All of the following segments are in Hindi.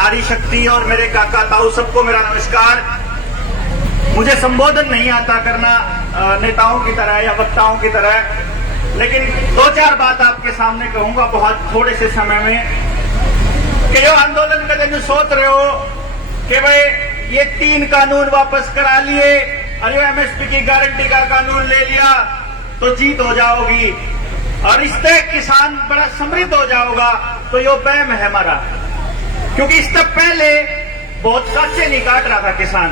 नारी शक्ति और मेरे काका ताऊ सबको मेरा नमस्कार। मुझे संबोधन नहीं आता करना नेताओं की तरह या वक्ताओं की तरह, लेकिन दो चार बात आपके सामने कहूंगा बहुत थोड़े से समय में। कि जो आंदोलन का जो सोच रहे हो कि भाई ये 3 कानून वापस करा लिए और जो एमएसपी की गारंटी का कानून ले लिया तो जीत हो जाओगी और इससे किसान बड़ा समृद्ध हो जाओगा, तो यो वहम है हमारा। क्योंकि इससे पहले बहुत कच्चे नहीं काट रहा था किसान,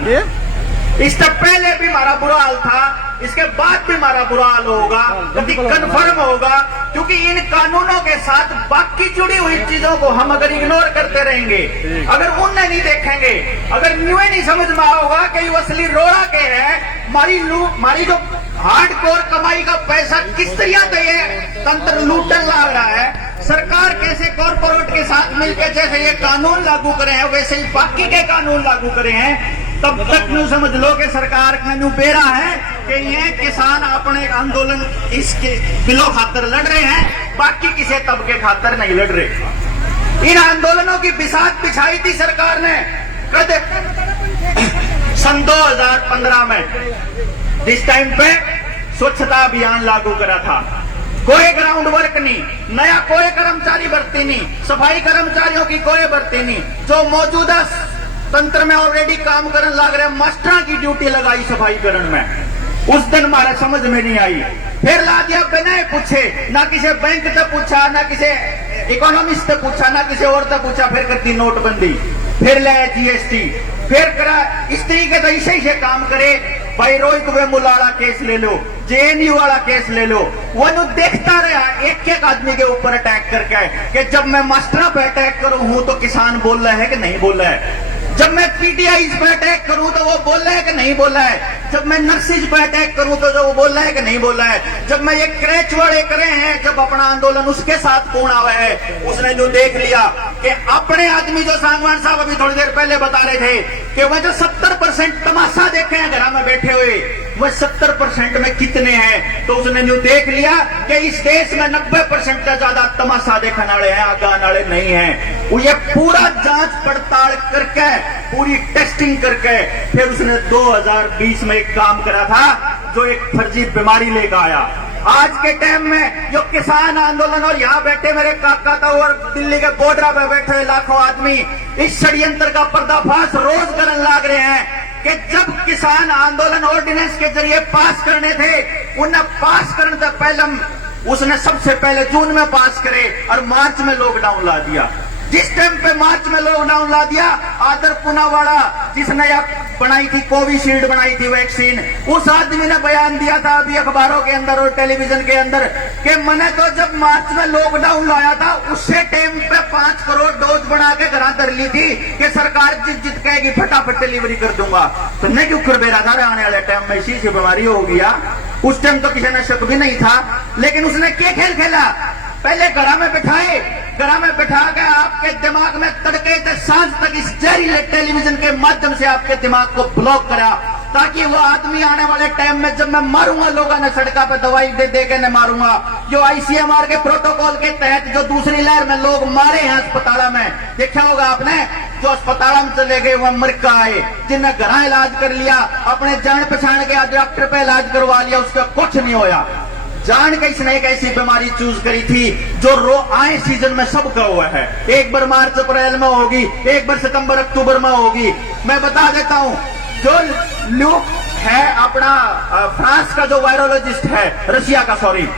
इससे पहले भी हमारा बुरा हाल था, इसके बाद भी हमारा बुरा हाल होगा, कभी कन्फर्म होगा। क्योंकि इन कानूनों के साथ बाकी जुड़ी हुई चीजों को हम अगर इग्नोर करते रहेंगे, अगर उन्हें नहीं देखेंगे, अगर न्यू नहीं समझ में आओगा कि वो असली रोड़ा के है, हमारी जो हार्डकोर कमाई का पैसा किस तरह से ये तंत्र लूटने लग रहा है। सरकार कैसे कॉर्पोरेट के साथ मिलकर जैसे ये कानून लागू करे हैं वैसे ही बाकी के कानून लागू करे हैं, तब तक न्यू समझ लो कि सरकार का न्यू बेरा है कि ये किसान अपने आंदोलन इसके बिलो खातर लड़ रहे हैं, बाकी किसी तबके खातर नहीं लड़ रहे। इन आंदोलनों की बिसात बिछाई थी सरकार ने कद सन 2015 में, जिस टाइम पे स्वच्छता अभियान लागू करा था। कोई ग्राउंड वर्क नहीं, नया कोई कर्मचारी भर्ती नहीं, सफाई कर्मचारियों की कोई भर्ती नहीं, जो मौजूदा तंत्र में ऑलरेडी काम करने लग रहे मास्टर की ड्यूटी लगाई सफाईकरण में। उस दिन हमारा समझ में नहीं आई, फिर ला दिया बिना पूछे, ना किसी बैंक से पूछा, ना किसी इकोनॉमिस्ट से पूछा, ना किसी और से पूछा, फिर करती नोटबंदी, फिर ले जीएसटी, फिर करा इस तरीके से ऐसे ही काम करे। भाई रोहित वेमुला वाला केस ले लो, जेएनयू वाला केस ले लो, वो देखता रहा एक एक आदमी के ऊपर अटैक करके कि जब मैं मास्टर पे अटैक करूं हूं तो किसान बोल रहा है कि नहीं बोल रहा है, जब मैं पीटीआई पे अटैक करूं तो वो बोल रहा है कि नहीं बोल रहा है, जब मैं नर्सिस पे अटैक करूं तो जो वो बोल रहा है कि नहीं बोल रहा है, जब मैं ये क्रैच वाले करे हैं, जब अपना आंदोलन उसके साथ कौन आवा है, उसने जो देख लिया कि अपने आदमी जो सांगवान साहब अभी थोड़ी देर पहले बता रहे थे कि वह जो 70% तमाशा देखे हैं घर में बैठे हुए, वह 70% में कितने हैं, तो उसने जो देख लिया कि इस देश में 90% से ज्यादा तमाशा देखने वाले हैं, आगान वाले नहीं हैं। वो ये पूरा जांच पड़ताल करके, पूरी टेस्टिंग करके फिर उसने 2020 में एक काम करा था जो एक फर्जी बीमारी लेकर आया। आज के टाइम में जो किसान आंदोलन और यहाँ बैठे मेरे काका ताऊ और दिल्ली के बॉर्डर पे बैठे हुए लाखों आदमी इस षड्यंत्र का पर्दाफाश रोज करने लग रहे हैं कि जब किसान आंदोलन ऑर्डिनेंस के जरिए पास करने थे, उन्हें पास करने से पहले उसने सबसे पहले जून में पास करे और मार्च में लॉकडाउन ला दिया। जिस टाइम पे मार्च में लॉकडाउन ला दिया, आदर पूनावाला जिसने बनाई थी कोविशील्ड बनाई थी वैक्सीन, उस आदमी ने बयान दिया था अभी अखबारों के अंदर और टेलीविजन के अंदर कि मैंने तो जब मार्च में लॉकडाउन लाया था उससे टाइम पे 5 करोड़ डोज बना के घर धर ली थी कि सरकार जित कहेगी फटाफट डिलीवरी कर दूंगा। तुमने क्यों कर बेरा था आने वाले टाइम में इसी से बीमारी हो गया। उस टाइम तो किसी ने शक भी नहीं था, लेकिन उसने क्या खेल खेला, पहले घड़ा में बिठाए, घड़ा में बिठा के आपके दिमाग में तड़के से सांझ तक इस जहरीले टेलीविजन के माध्यम से आपके दिमाग को ब्लॉक करा, ताकि वो आदमी आने वाले टाइम में जब मैं मारूंगा लोगों ने सड़का पे दवाई दे के न मारूंगा, जो आईसीएमआर के प्रोटोकॉल के तहत जो दूसरी लहर में लोग मारे हैं अस्पताल में, देखा होगा आपने, जो अस्पताल में चले गए वह मर का आए, जिन्हें घर इलाज कर लिया, अपने जान पहचान के डॉक्टर पे इलाज करवा लिया, उसका कुछ नहीं होया। जान के इसने एक ऐसी बीमारी चूज करी थी जो आए सीजन में सबका हुआ है, एक बार मार्च अप्रैल में होगी, एक बार सितंबर अक्टूबर में होगी। मैं बता देता हूं, जो ल्यूक है अपना फ्रांस का जो वायरोलॉजिस्ट है, रशिया का सॉरी,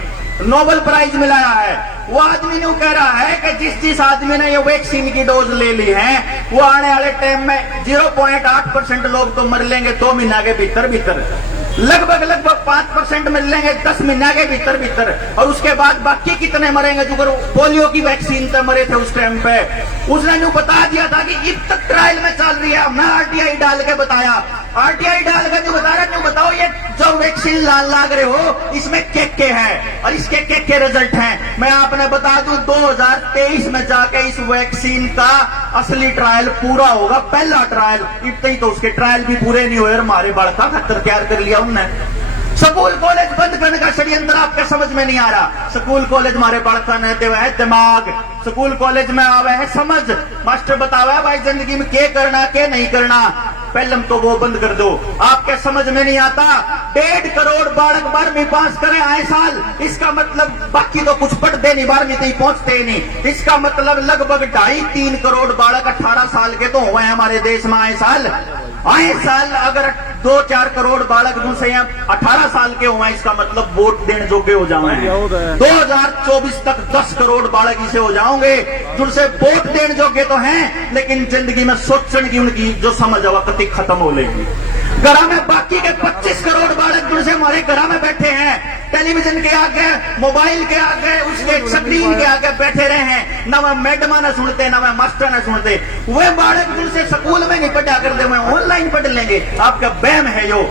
नोबेल प्राइज मिलाया है, वो आदमी ने कह रहा है कि जिस आदमी ने ये वैक्सीन की डोज ले ली है वो आने वाले टाइम में 0.8% लोग तो मर लेंगे 2 महीना के भीतर, लगभग 5% मिल लेंगे 10 महीना के भीतर, और उसके बाद बाकी कितने मरेंगे जो पोलियो की वैक्सीन से मरे थे उस टाइम पे। उसने यूं बता दिया था कि अब तक ट्रायल में चल रही है, मैं आरटीआई डाल के बताया, आरटीआई डाल के जो बता रहा, क्यों बताओ ये जो वैक्सीन लाग रहे हो इसमें के है और इसके के रिजल्ट हैं। मैं आपने बता दूं 2023 में जाके इस वैक्सीन का असली ट्रायल पूरा होगा, पहला ट्रायल, इतने ही तो उसके ट्रायल भी पूरे नहीं हुए, हमारे बालका खतर तैयार कर लिया उनने। स्कूल कॉलेज बंद करने का षड्यंत्र आपके समझ में नहीं आ रहा। स्कूल कॉलेज हमारे बालक ने देवे है दिमाग, स्कूल कॉलेज में आवे है समझ। मास्टर बतावा है भाई जिंदगी में क्या करना क्या नहीं करना, पहले तो वो बंद कर दो। आपके समझ में नहीं आता 1.5 करोड़ बालक 12वीं पास करे आए साल, इसका मतलब बाकी तो कुछ पढ़ते नहीं, 12वीं तक पहुंचते ही नहीं। इसका मतलब लगभग 2.5-3 करोड़ बालक 18 साल के तो हुए हैं हमारे देश में आए साल। अगर 2-4 करोड़ बालक जिनसे 18 साल के हुए, इसका मतलब वोट देने जोगे हो जाओगे। 2024 तक 10 करोड़ बालक इसे हो जाओगे जिनसे वोट देने जोगे तो हैं, लेकिन जिंदगी में सोचने की उनकी जो समझ वक्त खत्म हो लेगी। घर में बाकी के 25 करोड़ बालक जिनसे हमारे घर में बैठे हैं, टेलीविजन के आगे, मोबाइल के आगे, उसके स्क्रीन के आगे बैठे रहे हैं, ना वह मैडम न सुनते ना वह मास्टर न सुनते। वे बालक जिनसे स्कूल में नहीं पढ़ा करते वह ऑनलाइन पढ़ लेंगे। आपका बैम है यो।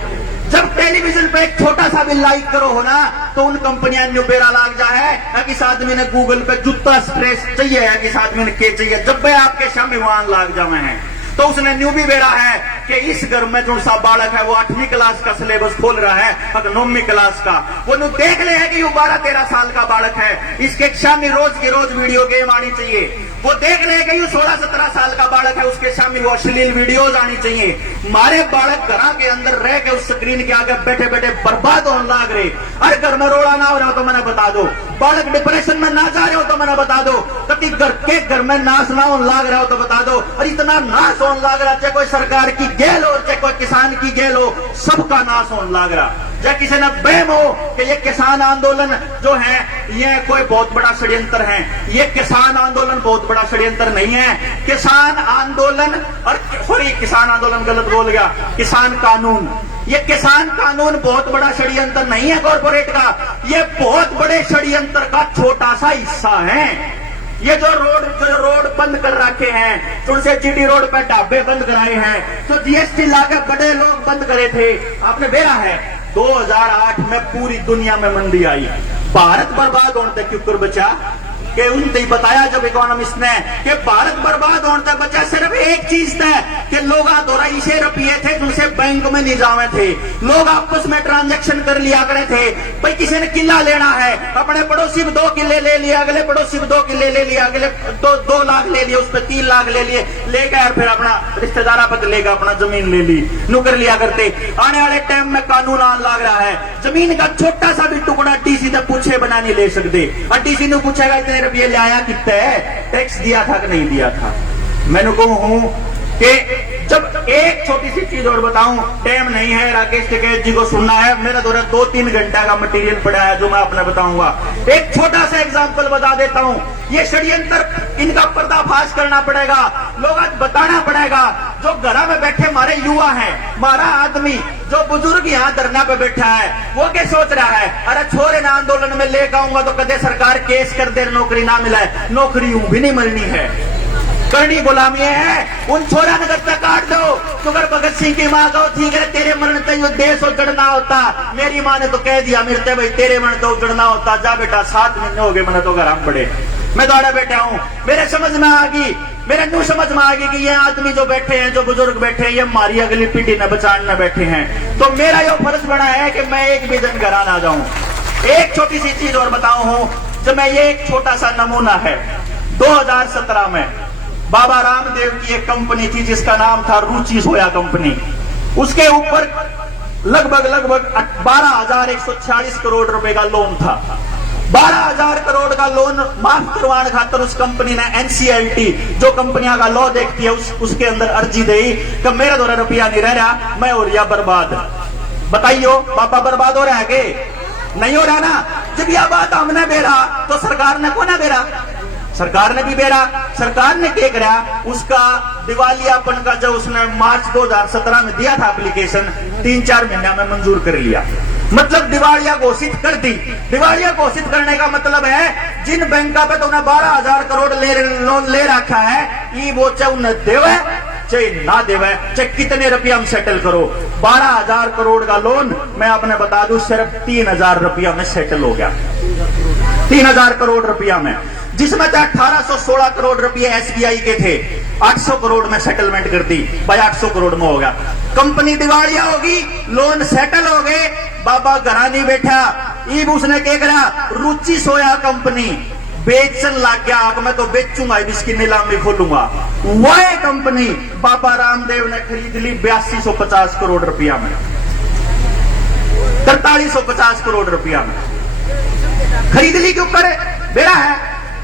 जब टेलीविजन पे एक छोटा सा भी लाइक करो हो ना, तो उन कंपनियां ने बेड़ा लाग जाए कि इस आदमी ने गूगल पे जूता स्ट्रेस चाहिए है, कि इस आदमी ने के चाहिए। जब वे आपके सामने वहां लाग जावे हैं तो उसने न्यू भी बेड़ा है कि इस घर में जो सा बालक है वो 8वीं क्लास का सिलेबस खोल रहा है, अगर 9वीं क्लास का वो देख ले है कि वो 12-13 साल का बालक है, इसके सामने रोज की रोज वीडियो गेम आनी चाहिए। वो देख ले कि 16-17 साल का बालक है, उसके सामने वो अश्लील वीडियोज आनी चाहिए। हमारे बालक घर के अंदर रह के उस स्क्रीन के आगे बैठे बैठे बर्बाद होने लाग रहे। अरे घर में रोड़ा ना हो रहा हो तो मैंने बता दो, बालक डिप्रेशन में ना जा रहे हो तो मैंने बता दो, कभी घर में नाश ना होने लाग रहा हो तो बता दो। और इतना नाश होने लाग रहा, चाहे कोई सरकार की गेल हो चाहे कोई किसान की गेल हो, सबका नाश होने लाग रहा। चाहे किसी ने बहम हो कि ये किसान आंदोलन जो है ये कोई बहुत बड़ा षड्यंत्र है, ये किसान आंदोलन बहुत बड़ा षड्यंत्र नहीं है। किसान आंदोलन और सॉरी किसान आंदोलन गलत बोल गया, किसान कानून, ये किसान कानून बहुत बड़ा षड्यंत्र नहीं है कॉर्पोरेट का, ये बहुत बड़े षड्यंत्र का छोटा सा हिस्सा है। ये जो रोड बंद कर रखे हैं, तुलसी जीटी रोड पर ढाबे बंद कराए हैं, तो जीएसटी लाकर बड़े लोग बंद करे थे। आपने देखा है 2008 में पूरी दुनिया में मंदी आई, भारत बर्बाद होने तक क्यों कर बचा कि उनसे बताया जब इकोनॉमिस्ट ने कि भारत बर्बाद होने तक बचा सिर्फ एक चीज था कि लोग दोरा इसे रुपये थे जिनसे बैंक में नहीं जावे थे, लोग आपस में ट्रांजैक्शन कर लिया करे थे। भाई किसी ने किला लेना है, अपने पड़ोसी में 2 किले ले लिए, अगले पड़ोसी में 2 किले ले लिए, अगले 2 लाख ले लिए, उस पर 3 लाख ले लिए, लेकर फिर अपना रिश्तेदारा पर लेगा अपना जमीन ले ली, नुकर लिया करते। आने वाले टाइम में कानून आने लग रहा है, जमीन का छोटा सा भी टुकड़ा डीसी से पूछे बना नहीं ले सकते, और डीसी ने पूछेगा इतने रुपये ले आया कितना है, टैक्स दिया था कि नहीं दिया था। मैंने कहूं कि जब एक छोटी सी चीज और बताऊं, टाइम नहीं है राकेश टिकैत जी को सुनना है, मेरा दौरा 2-3 घंटा का मटेरियल पड़ा है जो मैं आपने बताऊंगा। एक छोटा सा एग्जांपल बता देता हूं, ये षड्यंत्र इनका पर्दाफाश करना पड़ेगा, लोग आज बताना पड़ेगा। जो घर में बैठे हमारे युवा हैं, हमारा आदमी जो बुजुर्ग यहाँ धरना पे बैठा है, वो क्या सोच रहा है, अरे छोरे ना आंदोलन में लेकर आऊंगा तो कदे सरकार केस कर दे, नौकरी ना मिला है, नौकरी यूं भी नहीं मिलनी है, करनी गुलामी है। उन छोरा नगर तक काट दो, अगर भगत सिंह की माँ कहो ठीक है तेरे मन तक देश उजड़ना होता, मेरी माँ ने तो कह दिया मेरे भाई तेरे मन तो उजड़ना होता, जा बेटा 7 महीने हो गए मैंने तो घर पड़े, मैं दौड़ा बैठा हूँ। मेरे समझ में आ गई, मेरे न्यू समझ में आ गई कि ये आदमी जो बैठे हैं, जो बुजुर्ग बैठे हैं, ये हमारी अगली पीढ़ी न बचाने बैठे हैं। तो मेरा ये फर्ज बना है कि मैं एक भी दिन घर ना जाऊं। एक छोटी सी चीज और बताऊं हूं, जब मैं ये एक छोटा सा नमूना है, 2017 में बाबा रामदेव की एक कंपनी थी जिसका नाम था रुचि सोया कंपनी, उसके ऊपर लगभग 12,146 करोड़ रुपए का लोन था। 12,000 करोड़ का लोन माफ करवाने खातर उस कंपनी ने NCLT जो कंपनियां का लॉ देखती है उसके अंदर अर्जी दी कि मेरा दौरा रुपया नहीं रह रहा, मैं हो रहा बर्बाद। बताइयो पापा बर्बाद हो रहा है कि नहीं हो रहा ना? जब यह बात हमने बेरा तो सरकार ने को ना बेरा, सरकार ने भी बेरा। सरकार ने क्या करा, उसका दिवालियापन का जो उसने मार्च 2017 में दिया था एप्लीकेशन, 3-4 महीने में मंजूर कर लिया, मतलब दिवालिया घोषित कर दी। दिवालिया घोषित करने का मतलब है जिन बैंकों पे तो उन्हें 12,000 करोड़ लोन ले रखा है, ये वो चाहे उन्हें देवे चाहे ना देवे, चाहे कितने रुपया हम सेटल करो, 12,000 करोड़ का लोन मैं आपने बता दूं सिर्फ 3,000 रुपया में सेटल हो गया, 3,000 करोड़ रुपया में। जिसमें तो 1816 करोड़ रुपए एसबीआई के थे, 800 करोड़ में सेटलमेंट कर दी भाई, 800 करोड़ में हो गया। कंपनी दिवालिया होगी, लोन सेटल हो गए, बाबा घरा नहीं बैठा। ईब उसने क्या करा, रुचि सोया कंपनी बेचन लग गया, आग मैं तो बेचूंगा, इसकी नीलामी खोलूंगा। वह कंपनी बाबा रामदेव ने खरीद ली 8250 करोड़ रुपया में, 4350 करोड़ रुपया में खरीद ली। क्यों करे बेड़ा है,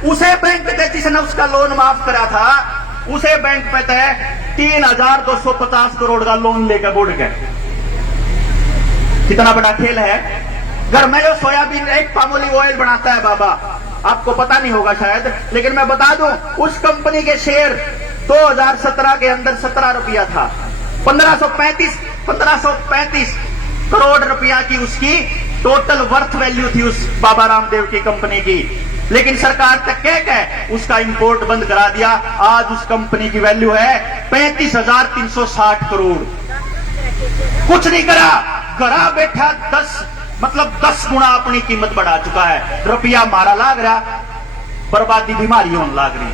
उसे बैंक पे जिसने उसका लोन माफ करा था, उसे बैंक पे तय 3250 करोड़ का लोन लेकर बुड़ गए। कितना बड़ा खेल है। घर में जो सोयाबीन एक पाम ऑलिव ऑयल बनाता है बाबा, आपको पता नहीं होगा शायद, लेकिन मैं बता दूं, उस कंपनी के शेयर 2017 के अंदर 17 रुपया था। 1535 करोड़ रुपया की उसकी टोटल वर्थ वैल्यू थी उस बाबा रामदेव की कंपनी की। लेकिन सरकार तक कह उसका इंपोर्ट बंद करा दिया। आज उस कंपनी की वैल्यू है 35,360 करोड़। कुछ नहीं करा, घरा बैठा 10 गुना अपनी कीमत बढ़ा चुका है। रुपया मारा लाग रहा, बर्बादी बीमारी होने लाग रही।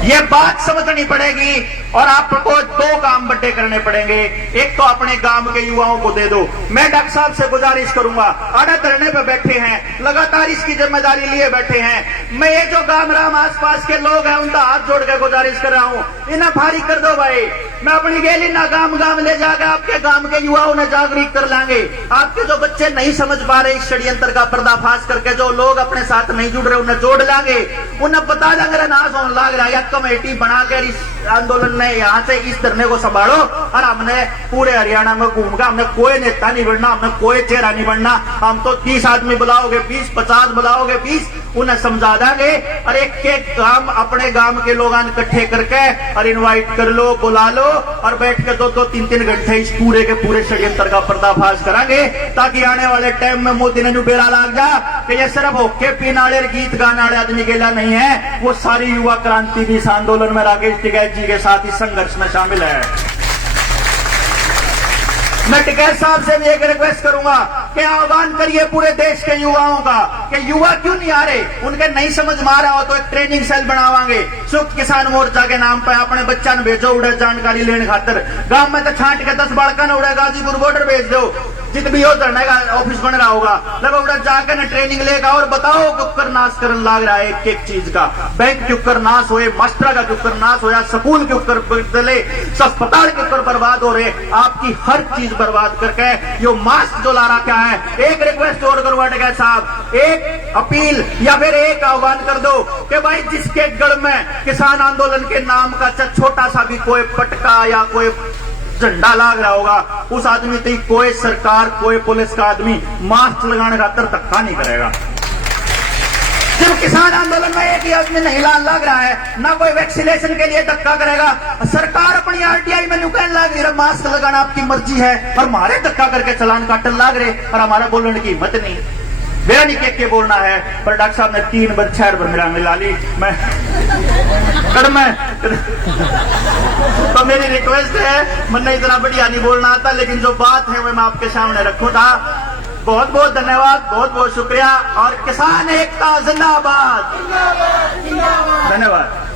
ये बात समझनी पड़ेगी और आपको 2 काम बड़े करने पड़ेंगे। एक तो अपने गांव के युवाओं को दे दो। मैं डॉक्टर साहब से गुजारिश करूंगा, आड़ा धरने पे बैठे हैं, लगातार इसकी जिम्मेदारी लिए बैठे हैं। मैं ये जो गांव राम आसपास के लोग हैं उनका हाथ जोड़ के गुजारिश कर रहा हूं, इन्हें भारी कर दो भाई। मैं अपनी गैली ना गांव ले जाकर आपके गांव के युवाओं ने जागरूक कर लाएंगे। आपके जो बच्चे नहीं समझ पा रहे इस षड्यंत्र का पर्दाफाश करके, जो लोग अपने साथ नहीं जुड़ रहे उन्हें जोड़ लाएंगे, उन्हें बता देंगे नाश होने लग रहा है। कमेटी बनाकर इस आंदोलन ने यहाँ से इस धरने को संभालो और हमने पूरे हरियाणा में घूमकर, हमने कोई नेता नहीं बनना, हमने कोई चेहरा नहीं बनना। हम तो 30 आदमी बुलाओगे, 20, 50 बुलाओगे, 20, उन्हें समझा देंगे और एक एक काम अपने गांव के लोग इकट्ठे करके और इनवाइट कर लो, बुला लो और बैठ के 2-2, 3-3 घंटे इस पूरे के पूरे षड्यंत्र का पर्दाफाश करांगे, ताकि आने वाले टाइम में मोदी ने बेड़ा लाग जा कि ये सिर्फ होके पीने वाले गीत गाने वाले आदमी के लिए नहीं है। वो सारी युवा क्रांति भी इस आंदोलन में राकेश टिकैत जी के साथ इस संघर्ष में शामिल है। मैं टिकैत साहब से भी एक रिक्वेस्ट करूंगा कि आह्वान करिए पूरे देश के युवाओं का कि युवा क्यों नहीं आ रहे, उनके नहीं समझ में आ रहा हो तो एक ट्रेनिंग सेल बनावांगे। संयुक्त किसान मोर्चा के नाम पर अपने बच्चा ने भेजो उड़े जानकारी लेने खातर। गांव में तो छांट के 10 बाड़का ने उड़े गाजीपुर बॉर्डर भेज दो, जित भी हो धरने का ऑफिस बन रहा होगा, लगो उधर जाकर ना ट्रेनिंग लेगा और बताओ क्यों नाश करने लग रहा है एक चीज का। बैंक क्यों नाश हुए, मास्टर का क्यों नाश होया, स्कूल क्यों बदले, अस्पताल क्यों बर्बाद हो रहे, आपकी हर चीज बर्बाद करके यो मास्क जो ला रहा क्या है। एक रिक्वेस्ट और करूंगा टिकैत साहब, एक अपील या फिर एक आह्वान कर दो कि भाई जिसके गढ़ में किसान आंदोलन के नाम का छोटा सा भी कोई पटका या कोई झंडा लाग रहा होगा, उस आदमी तो कोई सरकार, कोई पुलिस का आदमी मास्क लगाने खातर धक्का नहीं करेगा। सिर्फ किसान आंदोलन में एक ही आदमी नहीं लग रहा है, ना कोई वैक्सीनेशन के लिए धक्का करेगा। सरकार अपनी आरटीआई में नुकैन लग रही है, मास्क लगाना आपकी मर्जी है और हमारे धक्का करके चलान काटन लग रहे और हमारा बोलने की हिम्मत नहीं। मेरा नहीं के बोलना है, पर डॉक्टर साहब ने 3 बार 4 बार मेरा मिला ली। मैं तो मेरी रिक्वेस्ट है, मैंने इतना बढ़िया नहीं बोलना आता, लेकिन जो बात है वो मैं आपके सामने रखूं था। बहुत बहुत धन्यवाद, बहुत बहुत शुक्रिया और किसान एकता जिंदाबाद। धन्यवाद।